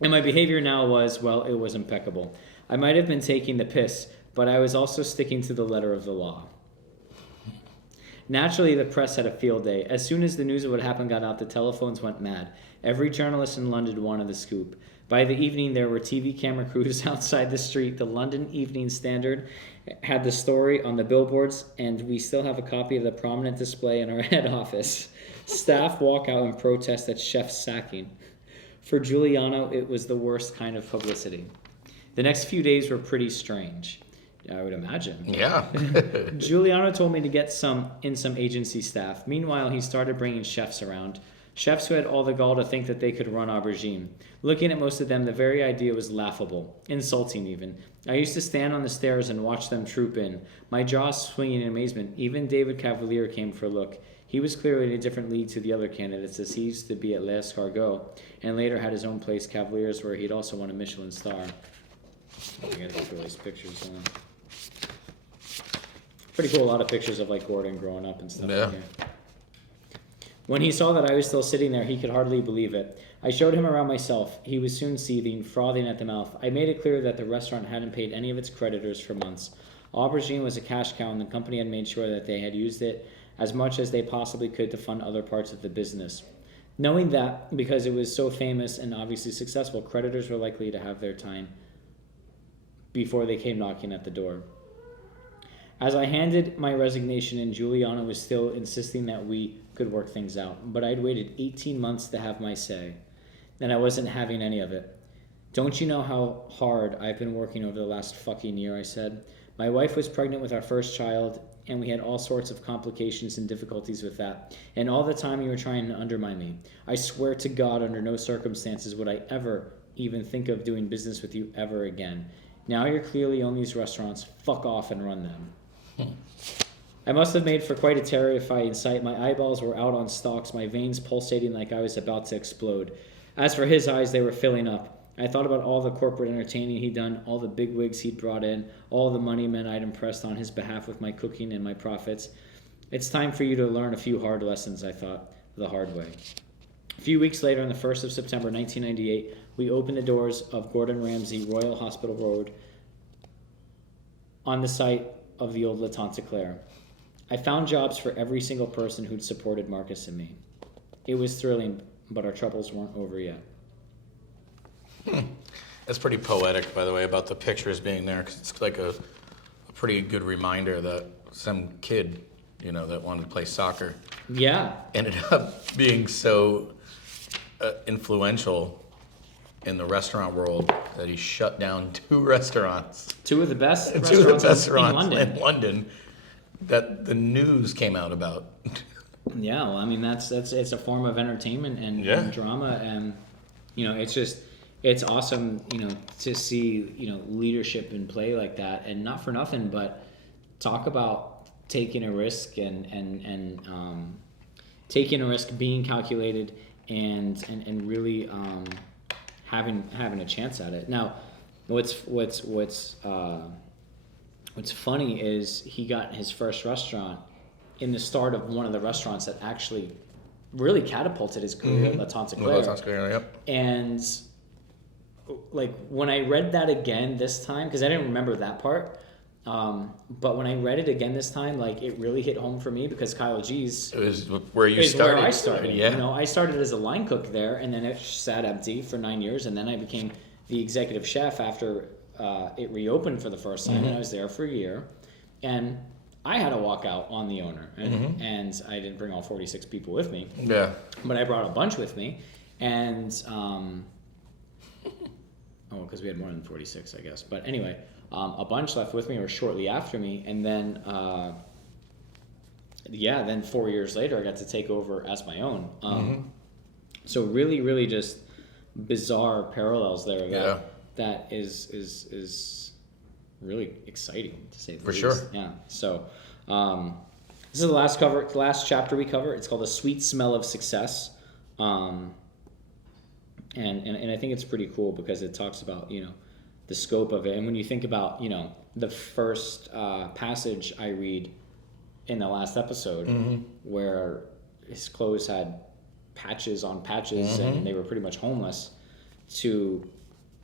And my behavior now was, well, it was impeccable. I might have been taking the piss, but I was also sticking to the letter of the law. Naturally, the press had a field day. As soon as the news of what happened got out, the telephones went mad. Every journalist in London wanted the scoop. By the evening, there were TV camera crews outside the street. The London Evening Standard had the story on the billboards, and we still have a copy of the prominent display in our head office. Staff walk out and protest at chef sacking. For Giuliano, it was the worst kind of publicity. The next few days were pretty strange, I would imagine. Yeah. Giuliano told me to get some agency staff. Meanwhile, he started bringing chefs around. Chefs who had all the gall to think that they could run aubergine. Looking at most of them, the very idea was laughable, insulting even. I used to stand on the stairs and watch them troop in, my jaw swinging in amazement. Even David Cavalier came for a look. He was clearly in a different league to the other candidates, as he used to be at L'Escargot, and later had his own place, Cavalier's, where he'd also won a Michelin star. I gotta go through all these pictures. Pretty cool, a lot of pictures of like Gordon growing up and stuff. Yeah. Here. When he saw that I was still sitting there, he could hardly believe it. I showed him around myself. He was soon seething, frothing at the mouth. I made it clear that the restaurant hadn't paid any of its creditors for months. Aubergine was a cash cow, and the company had made sure that they had used it as much as they possibly could to fund other parts of the business. Knowing that, because it was so famous and obviously successful, creditors were likely to have their time before they came knocking at the door. As I handed my resignation in, Juliana was still insisting that we could work things out, but I'd waited 18 months to have my say, and I wasn't having any of it. Don't you know how hard I've been working over the last fucking year, I said. My wife was pregnant with our first child, and we had all sorts of complications and difficulties with that, and all the time you were trying to undermine me. I swear to God, under no circumstances would I ever even think of doing business with you ever again. Now you're clearly on these restaurants. Fuck off and run them. I must have made for quite a terrifying sight. My eyeballs were out on stalks, my veins pulsating like I was about to explode. As for his eyes, they were filling up. I thought about all the corporate entertaining he'd done, all the big wigs he'd brought in, all the money men I'd impressed on his behalf with my cooking and my profits. It's time for you to learn a few hard lessons, I thought, the hard way. A few weeks later, on the 1st of September 1998, we opened the doors of Gordon Ramsey Royal Hospital Road on the site of the old La Tante Claire. I found jobs for every single person who'd supported Marcus and me. It was thrilling, but our troubles weren't over yet. That's pretty poetic, by the way, about the pictures being there, because it's like a pretty good reminder that some kid, that wanted to play soccer, ended up being so influential in the restaurant world that he shut down 2 restaurants. 2 of the best restaurants in London that the news came out about. Yeah, well, I mean it's a form of entertainment and drama, and it's awesome, to see leadership in play like that, and not for nothing, but talk about taking a risk and taking a risk, being calculated, and really having a chance at it. Now, what's funny is he got his first restaurant in the start of one of the restaurants that actually really catapulted his career, La Tante Claire. La Tante Claire, yep. And like when I read that again this time, because I didn't remember that part, but when I read it again this time, like it really hit home for me, because Kyle G's it was where you is started. where I started. Yeah. I started as a line cook there, and then it sat empty for 9 years, and then I became the executive chef after it reopened for the first time, and I was there for a year, and I had to walk out on the owner, and I didn't bring all 46 people with me. Yeah. But I brought a bunch with me, and because we had more than 46, I guess. But anyway, a bunch left with me, or shortly after me, and then then 4 years later, I got to take over as my own. So really, really just bizarre parallels there. That is really exciting, to say the least. Sure. Yeah. So this is the last chapter we cover. It's called The Sweet Smell of Success. And I think it's pretty cool because it talks about, the scope of it. And when you think about, the first passage I read in the last episode, where his clothes had patches on patches and they were pretty much homeless, to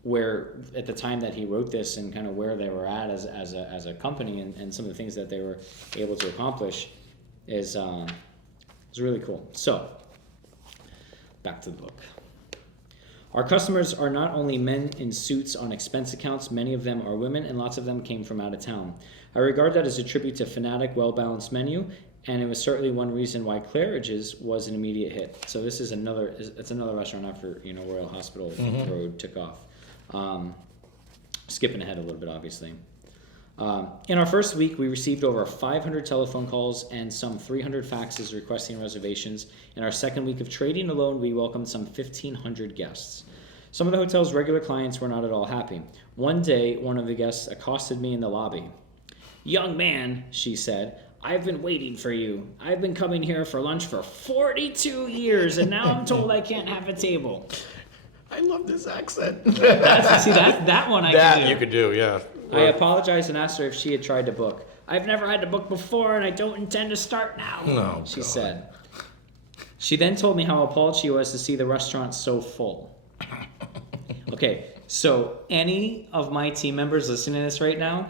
where at the time that he wrote this and kind of where they were at as a company and some of the things that they were able to accomplish is really cool. So back to the book. Our customers are not only men in suits on expense accounts, many of them are women, and lots of them came from out of town. I regard that as a tribute to Fanatic, well-balanced menu, and it was certainly one reason why Claridge's was an immediate hit. So this is another restaurant after Royal Hospital Road took off. Skipping ahead a little bit, obviously. In our first week, we received over 500 telephone calls and some 300 faxes requesting reservations. In our second week of trading alone, we welcomed some 1,500 guests. Some of the hotel's regular clients were not at all happy. One day, one of the guests accosted me in the lobby. "Young man," she said, "I've been waiting for you. I've been coming here for lunch for 42 years, and now I'm told I can't have a table." I love this accent. That one I can do. You could do, yeah. I apologized and asked her if she had tried to book. "I've never had to book before, and I don't intend to start now," she said. She then told me how appalled she was to see the restaurant so full. Okay, so any of my team members listening to this right now,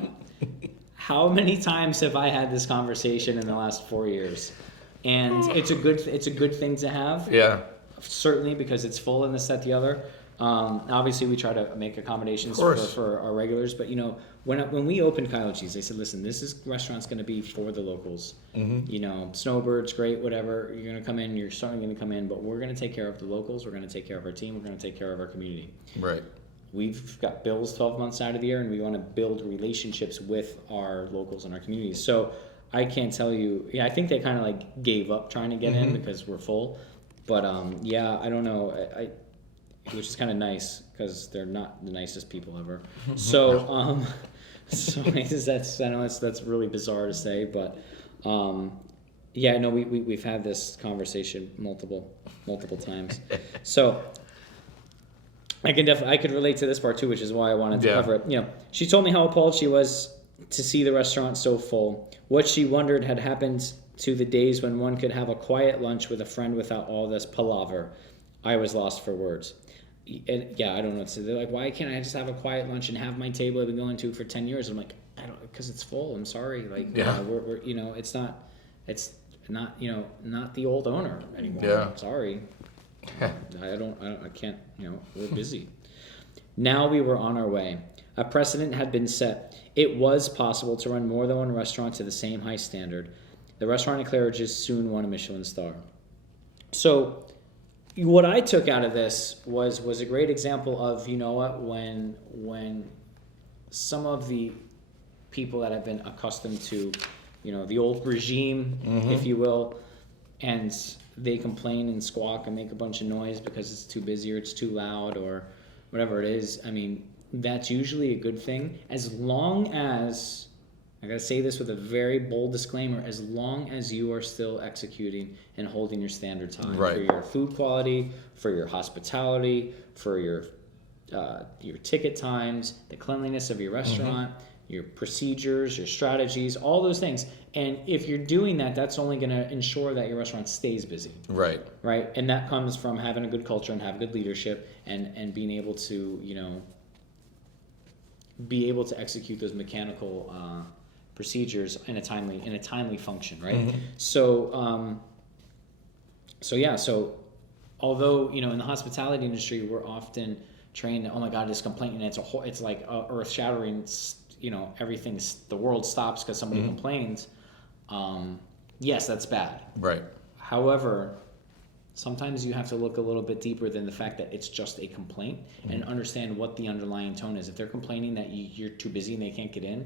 how many times have I had this conversation in the last 4 years? And it's a good thing to have. Yeah. Certainly, because it's full and this, that, the other. Obviously, we try to make accommodations for our regulars. But, when we opened Kyle Cheese, they said, listen, this restaurant's going to be for the locals. Mm-hmm. Snowbirds, great, whatever. You're going to come in, you're starting to come in, but we're going to take care of the locals. We're going to take care of our team. We're going to take care of our community. Right. We've got bills 12 months out of the year, and we want to build relationships with our locals and our communities. So I can't tell you. Yeah, I think they kind of like gave up trying to get in because we're full. But I don't know. Which is kind of nice because they're not the nicest people ever. So, that's really bizarre to say, but we've had this conversation multiple times. So I could relate to this part too, which is why I wanted to cover it. She told me how appalled she was to see the restaurant so full. What she wondered had happened to the days when one could have a quiet lunch with a friend without all this palaver. I was lost for words. And I don't know what to say. They're like, why can't I just have a quiet lunch and have my table I've been going to for 10 years? I'm like, I don't, because it's full. I'm sorry. Like, we're it's not not the old owner anymore. Yeah. Sorry. I can't, we're busy. Now we were on our way. A precedent had been set. It was possible to run more than one restaurant to the same high standard. The restaurant in Claridge's soon won a Michelin star. So what I took out of this was a great example of, when some of the people that have been accustomed to, the old regime, if you will, and they complain and squawk and make a bunch of noise because it's too busy or it's too loud or whatever it is. I mean, that's usually a good thing as long as, I gotta say this with a very bold disclaimer, as long as you are still executing and holding your standards high for your food quality, for your hospitality, for your ticket times, the cleanliness of your restaurant, your procedures, your strategies, all those things. And if you're doing that, that's only going to ensure that your restaurant stays busy. Right. And that comes from having a good culture and have good leadership and being able to, be able to execute those mechanical procedures in a timely function, right? So although in the hospitality industry we're often trained that, oh my God, this complaint, and it's like earth shattering, the world stops because somebody complains. Yes, that's bad. Right. However, sometimes you have to look a little bit deeper than the fact that it's just a complaint and understand what the underlying tone is. If they're complaining that you're too busy and they can't get in,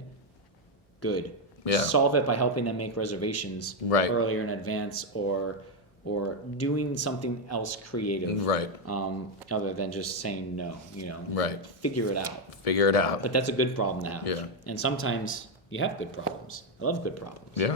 good. Yeah. Solve it by helping them make reservations earlier in advance or doing something else creative. Right. Other than just saying no, Right. Figure it out. But that's a good problem to have. Yeah. And sometimes you have good problems. I love good problems. Yeah.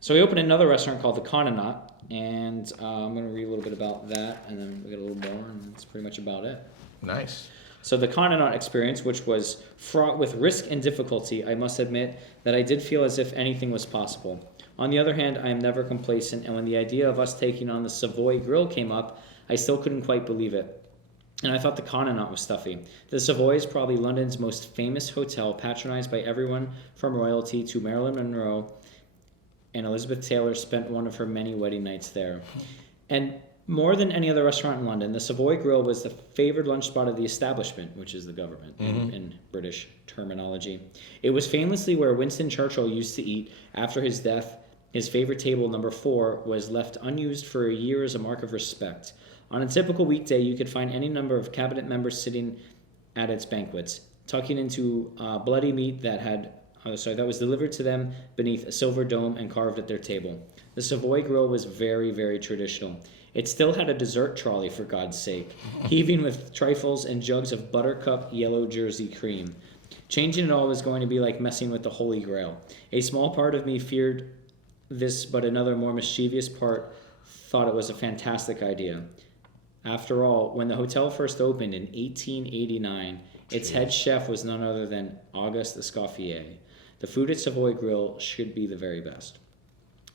So we opened another restaurant called the Connaught, and I'm going to read a little bit about that, and then we get a little more, and that's pretty much about it. Nice. So the Connaught experience, which was fraught with risk and difficulty, I must admit that I did feel as if anything was possible. On the other hand, I am never complacent, and when the idea of us taking on the Savoy Grill came up, I still couldn't quite believe it. And I thought the Connaught was stuffy. The Savoy is probably London's most famous hotel, patronized by everyone from royalty to Marilyn Monroe, and Elizabeth Taylor spent one of her many wedding nights there. And more than any other restaurant in London, the Savoy Grill was the favored lunch spot of the establishment, which is the government in British terminology. It was famously where Winston Churchill used to eat after his death. His favorite table, number 4, was left unused for a year as a mark of respect. On a typical weekday, you could find any number of cabinet members sitting at its banquets. tucking into bloody meat that was delivered to them beneath a silver dome and carved at their table. The Savoy Grill was very, very traditional. It still had a dessert trolley, for God's sake, heaving with trifles and jugs of buttercup yellow Jersey cream. Changing it all was going to be like messing with the Holy Grail. A small part of me feared this, but another more mischievous part thought it was a fantastic idea. After all, when the hotel first opened in 1889, its head chef was none other than Auguste Escoffier. The food at Savoy Grill should be the very best.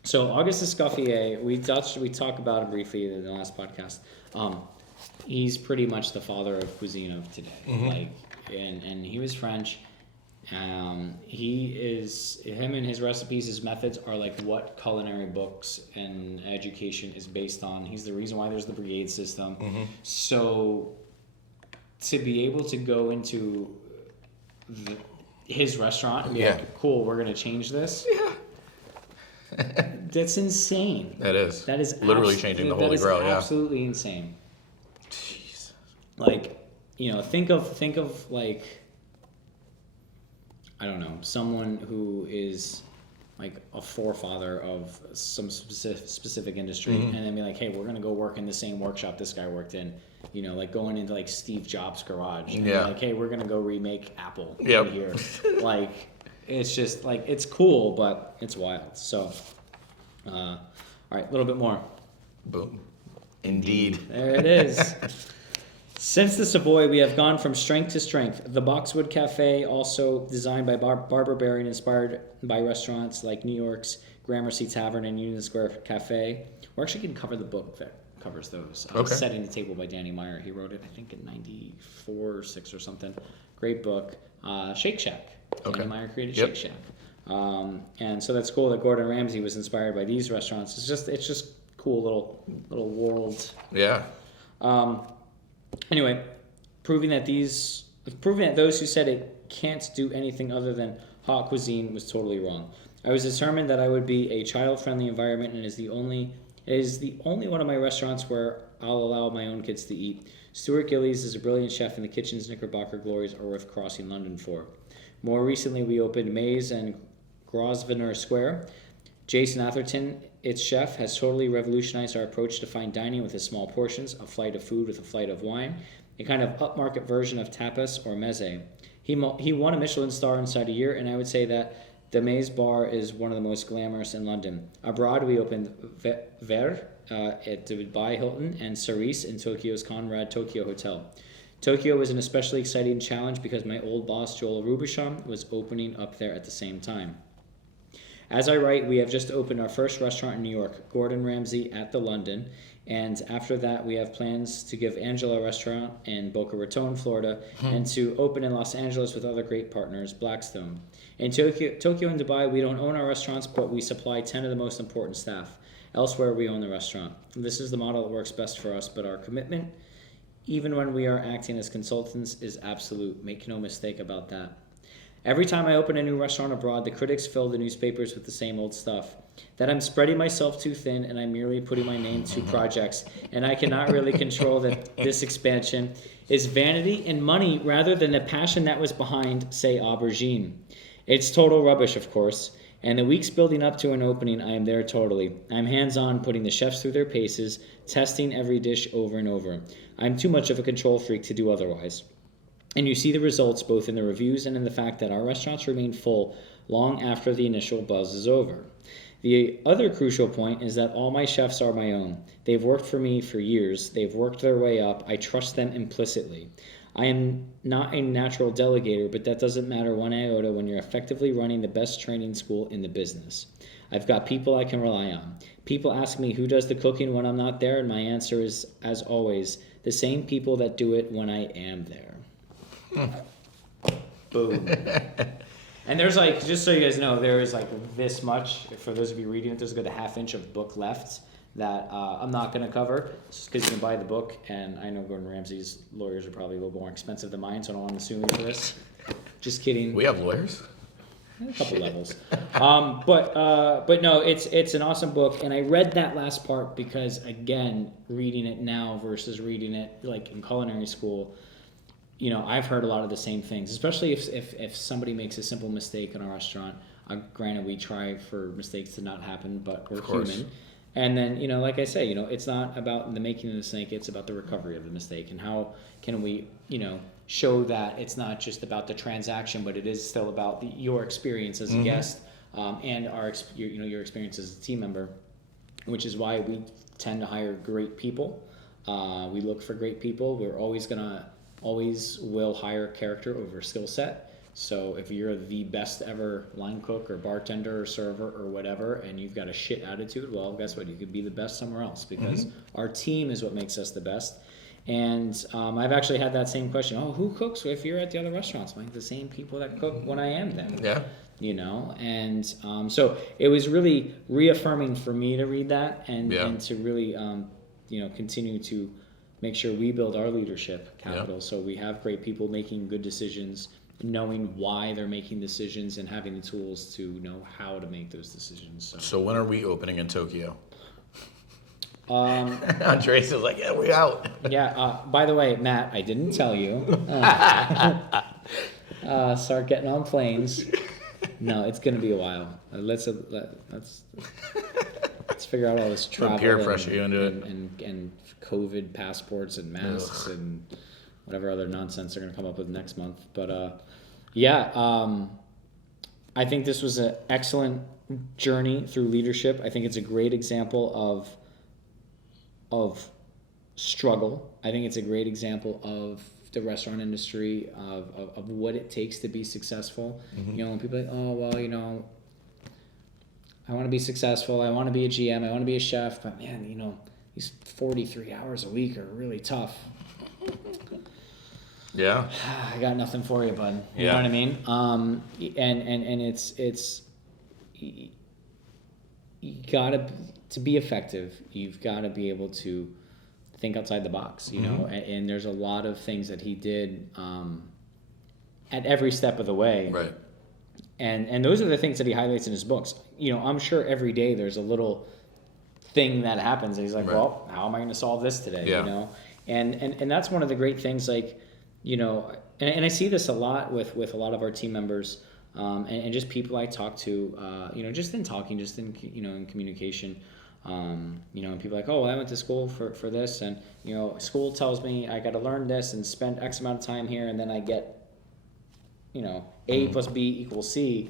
So Auguste Escoffier, we talked about him briefly in the last podcast. He's pretty much the father of cuisine of today. And he was French. Him and his recipes, his methods are like what culinary books and education is based on. He's the reason why there's the brigade system. So to be able to go into his restaurant and be like, cool, we're going to change this. Yeah. That's insane. That is literally changing the Holy Grail. That is absolutely insane. Jeez. Like, think of like, I don't know, someone who is like a forefather of some specific industry, and then be like, hey, we're gonna go work in the same workshop this guy worked in. Like going into like Steve Jobs' garage. And like, hey, we're gonna go remake Apple here. Like, it's just like, it's cool, but it's wild. So, all right, a little bit more. Boom. Indeed. There it is. Since the Savoy, we have gone from strength to strength. The Boxwood Cafe, also designed by Barbara Berry and inspired by restaurants like New York's Gramercy Tavern and Union Square Cafe. We're actually going to cover the book that covers those. Setting the Table by Danny Meyer. He wrote it, I think, in 94 or 6 or something. Great book. Shake Shack. Danny Meyer created Shake Shack. And so that's cool that Gordon Ramsay was inspired by these restaurants. It's just cool little world. Yeah. Anyway, proving that those who said it can't do anything other than hot cuisine was totally wrong. I was determined that I would be a child-friendly environment, and it is the only one of my restaurants where I'll allow my own kids to eat. Stuart Gillies is a brilliant chef, and the kitchen's Knickerbocker glories are worth crossing London for. More recently, we opened Maze and Grosvenor Square. Jason Atherton, its chef, has totally revolutionized our approach to fine dining with his small portions, a flight of food with a flight of wine, a kind of upmarket version of tapas or meze. He won a Michelin star inside a year, and I would say that the Maze Bar is one of the most glamorous in London. Abroad, we opened Ver at the Dubai Hilton and Cerise in Tokyo's Conrad Tokyo Hotel. Tokyo was an especially exciting challenge because my old boss, Joel Rubichon, was opening up there at the same time. As I write, we have just opened our first restaurant in New York, Gordon Ramsay at the London, and after that we have plans to give Angela a restaurant in Boca Raton, Florida, and to open in Los Angeles with other great partners, Blackstone. In Tokyo and Dubai, we don't own our restaurants, but we supply 10 of the most important staff. Elsewhere, we own the restaurant. This is the model that works best for us, but our commitment, even when we are acting as consultants, is absolute. Make no mistake about that. Every time I open a new restaurant abroad, the critics fill the newspapers with the same old stuff. That I'm spreading myself too thin and I'm merely putting my name to projects, and I cannot really control that this expansion is vanity and money rather than the passion that was behind, say, Aubergine. It's total rubbish, of course, and the weeks building up to an opening, I am there totally. I'm hands-on, putting the chefs through their paces, testing every dish over and over. I'm too much of a control freak to do otherwise. And you see the results both in the reviews and in the fact that our restaurants remain full long after the initial buzz is over. The other crucial point is that all my chefs are my own. They've worked for me for years. They've worked their way up. I trust them implicitly. I am not a natural delegator, but that doesn't matter one iota when you're effectively running the best training school in the business. I've got people I can rely on. People ask me who does the cooking when I'm not there, and my answer is, as always, the same people that do it when I am there. Boom. And there's like, just so you guys know, there is like this much, for those of you reading it, there's a good half-inch of book left that I'm not going to cover, just because you can buy the book, and I know Gordon Ramsay's lawyers are probably a little more expensive than mine, so I don't want to sue me for this. Just kidding. We have lawyers. A couple levels. But no, it's an awesome book, and I read that last part because, again, reading it now versus reading it like in culinary school, I've heard a lot of the same things, especially if somebody makes a simple mistake in a restaurant. Granted, we try for mistakes to not happen, but we're human. And then, like I say, it's not about the making of the mistake, it's about the recovery of the mistake. And how can we, show that it's not just about the transaction, but it is still about your experience as a guest, and your experience as a team member, which is why we tend to hire great people. We look for great people. We're always will hire character over skill set. So if you're the best ever line cook or bartender or server or whatever, and you've got a shit attitude, well, guess what? You could be the best somewhere else, because our team is what makes us the best. And I've actually had that same question. Oh, who cooks if you're at the other restaurants? I'm like, the same people that cook when I am there. Yeah. And so it was really reaffirming for me to read that and to really, continue to make sure we build our leadership capital. So we have great people making good decisions, knowing why they're making decisions, and having the tools to know how to make those decisions. So when are we opening in Tokyo? Andres is like, yeah, we out. Yeah. By the way, Matt, I didn't tell you. Start getting on planes. No, it's gonna be a while. Let's figure out all this travel peer pressure you into it. And COVID passports and masks and whatever other nonsense they're gonna come up with next month. But I think this was an excellent journey through leadership. I think it's a great example of struggle. I think it's a great example of the restaurant industry, of what it takes to be successful. When people are like, oh, well, I want to be successful, I want to be a GM, I want to be a chef, but man, these 43 hours a week are really tough. Yeah. I got nothing for you, bud. You know what I mean? And it's you gotta, to be effective, you've got to be able to think outside the box, and there's a lot of things that he did at every step of the way. Right. And those are the things that he highlights in his books. I'm sure every day there's a little thing that happens and he's like, well, how am I going to solve this today? And that's one of the great things, like, and I see this a lot with a lot of our team members, and just people I talk to, just in talking, just in, in communication, and people are like, oh, well, I went to school for this, and, school tells me I got to learn this and spend X amount of time here, and then I get, A plus B equals C,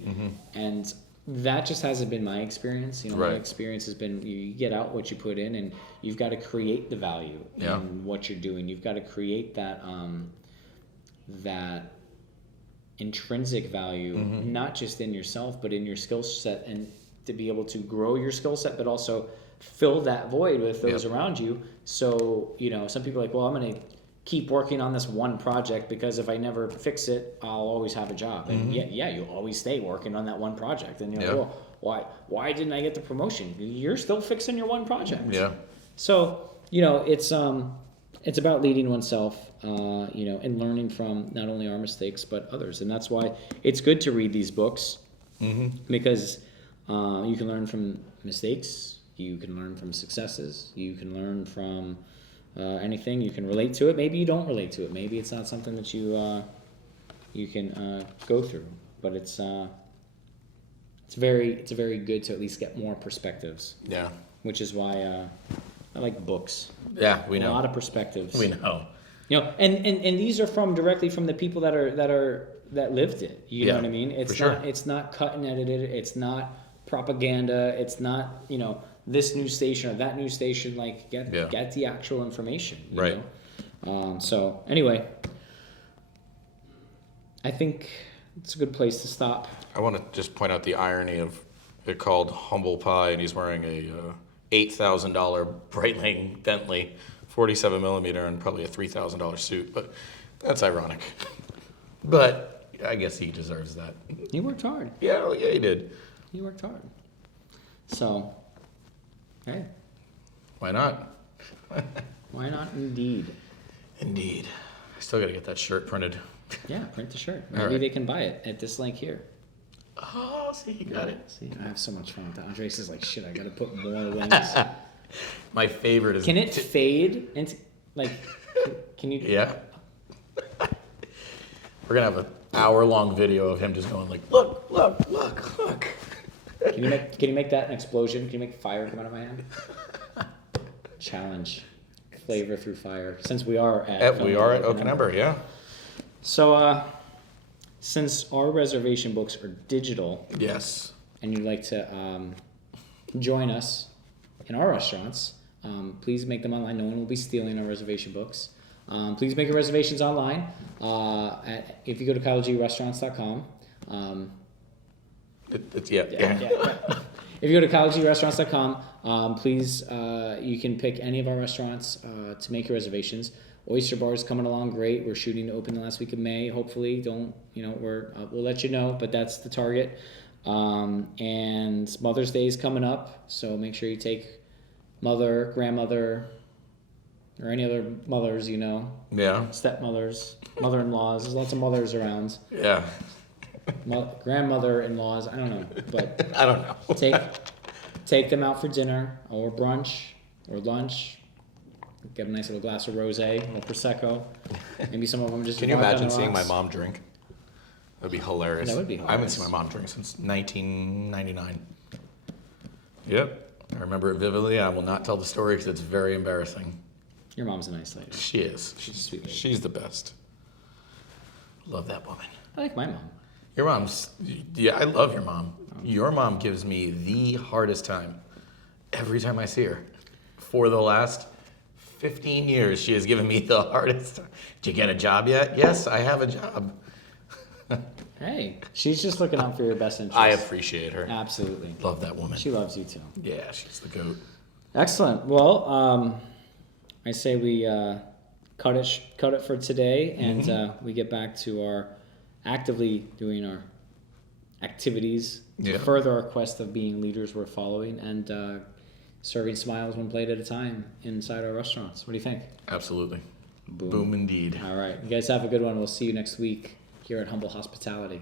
and that just hasn't been my experience. My experience has been you get out what you put in, and you've got to create the value in what you're doing. You've got to create that that intrinsic value, not just in yourself, but in your skill set, and to be able to grow your skill set, but also fill that void with those around you. So, some people are like, well, I'm going to keep working on this one project because if I never fix it, I'll always have a job. And you'll always stay working on that one project. And you're like, well, why didn't I get the promotion? You're still fixing your one project. Yeah. So, it's about leading oneself, and learning from not only our mistakes, but others. And that's why it's good to read these books, because you can learn from mistakes, you can learn from successes, you can learn from anything. You can relate to it. Maybe you don't relate to it. Maybe it's not something that you can go through. But it's very good to at least get more perspectives. Yeah. Which is why I like books. Yeah, we know. A lot of perspectives. We know. And these are directly from the people that lived it. You know what I mean? It's not cut and edited. It's not propaganda. It's not, this news station or that news station. Like, get the actual information. You know? So anyway, I think it's a good place to stop. I want to just point out the irony of it called Humble Pie, and he's wearing a $8,000 Breitling Bentley 47 millimeter and probably a $3,000 suit, but that's ironic. But I guess he deserves that. He worked hard. Yeah, he did. He worked hard. So, hey. Why not? Why not, indeed. Indeed. I still got to get that shirt printed. Yeah, print the shirt. Maybe they can buy it at this link here. Oh, see, you got it. See, I have so much fun with that. Andres is like, shit, I got to put more links. My favorite is... Can it fade into, like, can you... Yeah. We're gonna have an hour-long video of him just going like, look, look, look, look. Can you make that an explosion? Can you make fire come out of my hand? Challenge. Flavor through fire. Since we are at Oak and Ember, yeah. So, since our reservation books are digital, yes, and you'd like to join us in our restaurants, please make them online. No one will be stealing our reservation books. Please make your reservations online. If you go to kylegrestaurants.com. If you go to kylegrestaurants.com, please, you can pick any of our restaurants to make your reservations. Oyster Bar is coming along great. We're shooting to open the last week of May. Hopefully, we'll let you know, but that's the target. And Mother's Day is coming up, so make sure you take mother, grandmother, or any other mothers, Yeah. Stepmothers, mother-in-laws. There's lots of mothers around. Yeah. Grandmother-in-laws. I don't know, but I don't know. take them out for dinner or brunch or lunch. Get a nice little glass of rosé, a little prosecco. Maybe some of them just. Can you imagine seeing my mom drink? That'd be hilarious. That would be hilarious. I haven't seen my mom drink since 1999. Yep, I remember it vividly. I will not tell the story because it's very embarrassing. Your mom's a nice lady. She is. She's a sweet lady. She's the best. Love that woman. I like my mom. Your mom's, yeah, I love your mom. Your mom gives me the hardest time every time I see her. For the last 15 years, she has given me the hardest time. Did you get a job yet? Yes, I have a job. Hey, she's just looking out for your best interest. I appreciate her. Absolutely. Love that woman. She loves you too. Yeah, she's the goat. Excellent. Well, I say we cut it for today, and we get back to our actively doing our activities to further our quest of being leaders worth following and serving smiles one plate at a time inside our restaurants. What do you think? Absolutely. Boom. Boom indeed. All right. You guys have a good one. We'll see you next week here at Humble Hospitality.